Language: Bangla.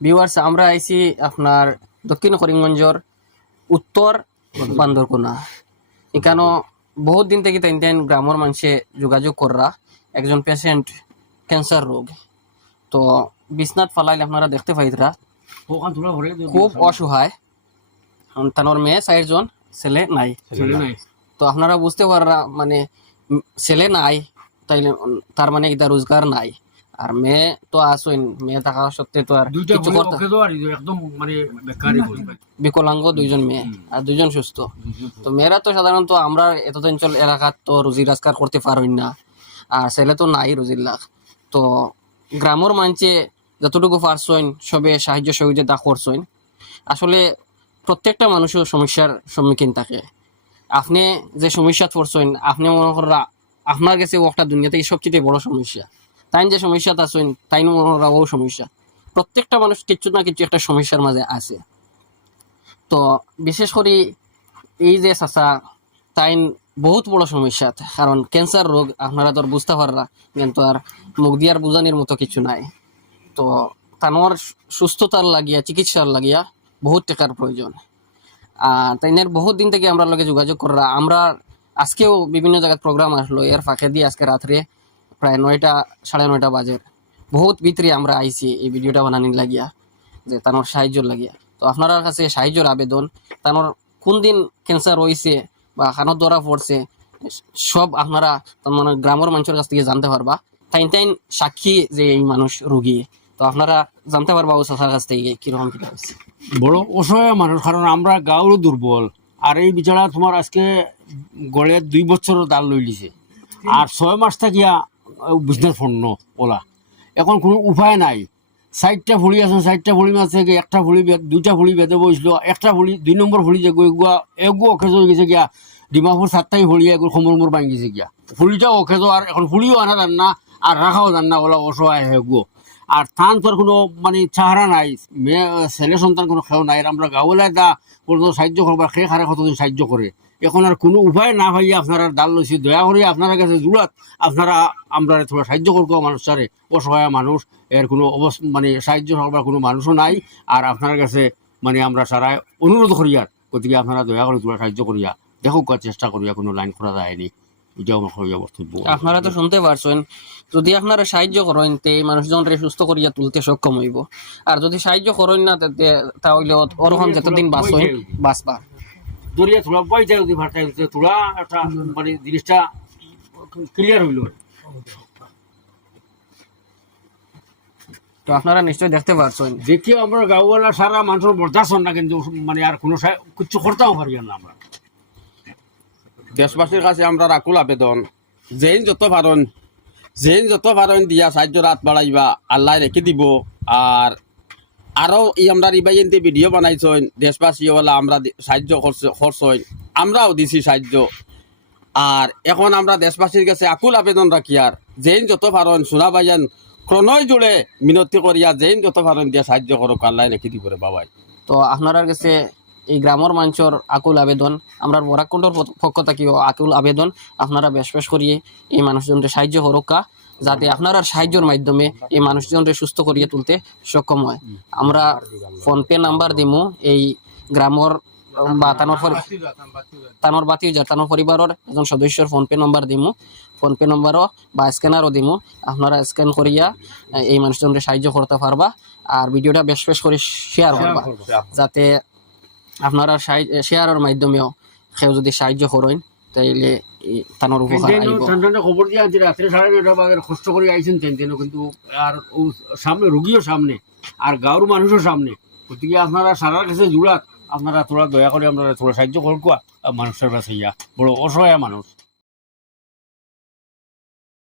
ভিউয়ার্স আমরা আইছি আপনার দক্ষিণ করিমগঞ্জর উত্তর বান্দরকোনা। এখানে বহুত দিন থেকে তাই তাই গ্রামের মানুষে যোগাযোগ কররা। একজন পেশেন্ট ক্যান্সার রোগ। তো বিছনাথ ফালাইলে আপনারা দেখতে পাইতরা। খুব অসহায়। তানোর মেয়ে চারজন ছেলে নাই। তো আপনারা বুঝতে পাররা মানে ছেলে নাই তাইলে তার মানে এটা রোজগার নাই। আর মেয়ে তো আসইন মেয়ে থাকা সত্ত্বে তো আর কিছু করতে একদম মানে বেকারই বিকলাঙ্গ দুইজন মেয়ে আর দুইজন সুস্থ। তো মেয়েরা তো সাধারণত আমরা এত অঞ্চল এলাকাত তো রুজি রোজগার করতে পারই না। আর ছেলে তো নাই রুজির লাখ তো গ্রামের মানুষে যতটুকু পারছইন সবে সাহায্য সহযোগিতা করছইন। আসলে প্রত্যেকটা মানুষের সমস্যার সম্মুখীন থাকে। আপনি যে সমস্যা পড়ছইন আপনি মনে করা আপনার কাছে একটা দুনিয়া থেকে সবচেয়ে বড় সমস্যা। তাই যে সমস্যাটা আছেন তাই মনে ও সমস্যা। প্রত্যেকটা মানুষ কিছু না কিছু একটা সমস্যার মাঝে আছে। তো বিশেষ করে এই যে চাচা তাই বহুত বড় সমস্যা, কারণ ক্যান্সার রোগ, আপনারা তো বুঝতে পাররা কিন্তু আর মুখ দিয়ার বুঝানির মতো কিছু নাই। তো তানোর সুস্থতার লাগিয়া, চিকিৎসার লাগিয়া বহুত টাকার প্রয়োজন। আর তাইনের বহুত দিন থেকে আমরা লগে যোগাযোগ করা, আমরা আজকেও বিভিন্ন জায়গায় প্রোগ্রাম আসলো, এর ফাঁকে দিয়ে আজকে রাত্রে প্রায় নয়টা, সাড়ে নয়টা বাজে। বহুত ভিতরে আমরা আইছি, এই ভিডিওটা বানানির লাগিয়া, যে তানোর সাহায্য লাগিয়া। তো আপনার কাছে সাহায্যের আবেদন, তানোর কোন দিন ক্যান্সার হয়েছে বা খানোর দ্বারা পড়ছে, সব আপনারা মানে গ্রামের মানুষের কাছ থেকে জানতে পারবা। তাইন তাইন সাক্ষী যে এই মানুষ রুগী। তো আপনারা জানতে পারবা ও চাষার কাছ থেকে কীরকম কি হয়েছে। বড় অসহায় মানুষ, কারণ আমরা গাঁওরও দুর্বল। আর এই বিচারা তোমার আজকে গড়ে দুই বছর দাল লই লিছে আর ছয় মাস থাকিয়া বিজনেস পণ্য ওলা। এখন কোনো উপায় নাই। চারটা ফুলি আছে, চারটা ফুলি মাছ থেকে একটা বে- দুইটা ফুলি বেঁধে বসছিল একটা ফুলি দুই নম্বর ফুলি যে এগুয়া এগু অকেজ হয়ে গেছে গিয়া ডিমাপুর সাতটাই ফুলি এগুলো সমর মোর ভাঙি গেছে গিয়া ফুলিটা অকেজ আর এখন ফুলিও আনা যান না আর রাখাও যান না, ওলা, অসহায় হেগু আর থান তোর কোনো মানে চাহারা নাই। মেয়ে ছেলে সন্তান কোনো খেয়েও নাই। আমরা গাঁওয়ালায় দা কোনো সাহায্য করবার খেয়ে খারা কতদিন সাহায্য করে এখন আর কোনো উপায় না ভাইয়া আপনারা ডাল লইছি। দয়া করে আপনারা কাছে জুড়াত আপনারা আমরা থোড়া সাহায্য করব মানুষটারে অসহায় মানুষ এর কোনো অবস মানে সাহায্য করবার কোনো মানুষও নাই। আর আপনার কাছে মানে আমরা সারা অনুরোধ করিয়ার গতিকে আপনারা দয়া করে তোরা সাহায্য করিয়া দেখুক চেষ্টা করিয়া কোনো লাইন করা যায়নি। আপনারা তো শুনতে পারছেন যদি আপনারা সাহায্য করেন তে এই মানুষজনরে সুস্থ করিয়া তুলতে সক্ষম হইব। আর যদি সাহায্য করেন না তাহলে ওরকম যতদিন বাঁচবেন বাঁচবা দরিয়া তোলা পয়সা যদি ভাড়াটা দিতে তোলা একটা মানে জিনিসটা ক্লিয়ার হইল তো আপনারা নিশ্চয়ই দেখতে পারছেন। দেখি আমরা গাঁওয়ালা সারা মানুষের বরদাস্ত না কিন্তু মানে আর কোনো কিচ্ছু করতেও পারি না আমরা দেশবাসীর কাছে আমরা আকুল আবেদন। যেইন যত পারন যেইন যত পারন দিয়া সাহায্য রাত বাড়াইবা আল্লাহ রেখে দিব। আর আরও ই আমরা রিবাইনতে ভিডিও বানাইছেন দেশবাসী বলা আমরা দি- সাহায্য করছেন আমরাও দিছি সাহায্য। আর এখন আমরা দেশবাসীর কাছে আকুল আবেদন রাখি আর, যেইন যত পারন সোনা বাইজান ক্রণয় জুড়ে মিনতি করিয়া যেইন যত পারন দিয়া সাহায্য করো আল্লাহ দিব রে বাবাই। তো আপনার কাছে এই গ্রামের মানুষের আকুল আবেদন, আমরা বরাকুণ্ডর পক্ষ থেকেও আকুল আবেদন, আপনারা বেশ বেশ করিয়ে এই মানুষজনকে সাহায্য করুকা যাতে আপনার সাহায্যের মাধ্যমে এই মানুষজনকে সুস্থ করিয়ে তুলতে সক্ষম হয়। আমরা ফোনপে নাম্বার দিমু এই গ্রামের বা তানোর তানোর বাতি যা তানোর পরিবারের একজন সদস্যর ফোনপে নম্বর দিমু। ফোনপে নম্বরও বা স্ক্যানারও দিমু। আপনারা স্ক্যান করিয়া এই মানুষজনকে সাহায্য করতে পারবা। আর ভিডিওটা বেশ বেশ করে শেয়ার করবা। যাতে আপনারা শেয়ারের মাধ্যমেও কেউ যদি সাহায্য করেন তাইলে তানোর উপকার খবর দিয়ে আনছি রাত্রে সাড়ে নয়টা বাজে কষ্ট করে আইছেন তেন তেন কিন্তু আর ও সামনে রুগীও সামনে আর গাঁওর মানুষও সামনে। গতিকে আপনারা সারার কাছে জুড়াত আপনারা তোরা দয়া করে আপনারা তোরা সাহায্য করকুয়া মানুষের কাছে ইয়া। বড় অসহায় মানুষ